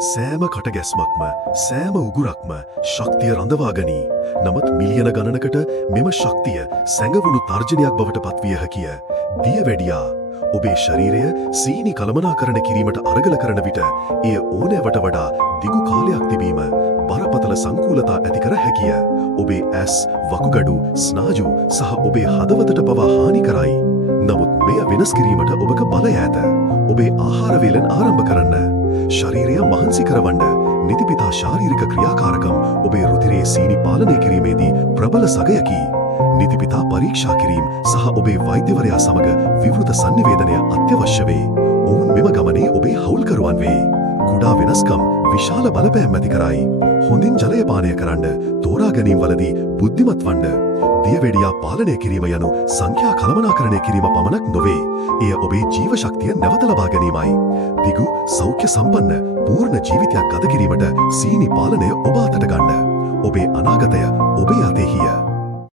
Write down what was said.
සෑම කටගැස්මක්ම සෑම උගුරක්ම ශක්තිය රඳවාගනී. නමුත් මිලියන ගණනකට මෙම ශක්තිය සැඟවුණු තර්ජනයක් බවට පත්විය හැකිය. දියවැඩියා ඔබේ ශරීරය සීනි කළමනාකරණය කිරීමට අරගල කරන විට එය ඕනෑවට වඩා දිගු කාලයක් තිබීම බරපතල සංකූලතා ඇති කර හැකිය. ඔබේ ඇස්, වකුගඩු, ස්නායු සහ ඔබේ හදවතට පවා හානි කරයි. නමුත් මෙය වෙනස් කිරීමට ඔබක බලය ඇත. ඔබේ ආහාර වේලෙන් ආරම්භ කරන්න. ශරීරය මහන්සි කරවන්න. නිතිපිතා ශාරීරික ක්‍රියාකාරකම් ඔබේ රුධිරයේ සීනි පාලනය කිරීමේදී ප්‍රබල සගයකි. නිතිපිතා පරීක්ෂා කිරීම සහ ඔබේ වෛද්‍යවරයා සමග විවෘත සංනිවේදනය අත්‍යවශ්‍ය වේ. ඔවුන් මෙම ගමනේ ඔබේ හවුල්කරුවන් වේ. කුඩා වෙනස්කම් විශාල බලපෑම් ඇති කරයි. හොඳින් ජලය පානය කරන්න, තෝරා ගැනීම්වලදී බුද්ධිමත් වන්න. දියවැඩියා පාලනය කිරීම යනු සංඛ්‍යා කළමනාකරණය කිරීම පමණක් නොවේ. එය ඔබේ ජීව ශක්තිය නැවත ලබා ගැනීමයි. දිගු, සෞඛ්‍ය සම්පන්න, පූර්ණ ජීවිතයක් ගත කිරීමට සීනි පාලනය ඔබ අතට ගන්න. ඔබේ අනාගතය ඔබේ අතෙහිය.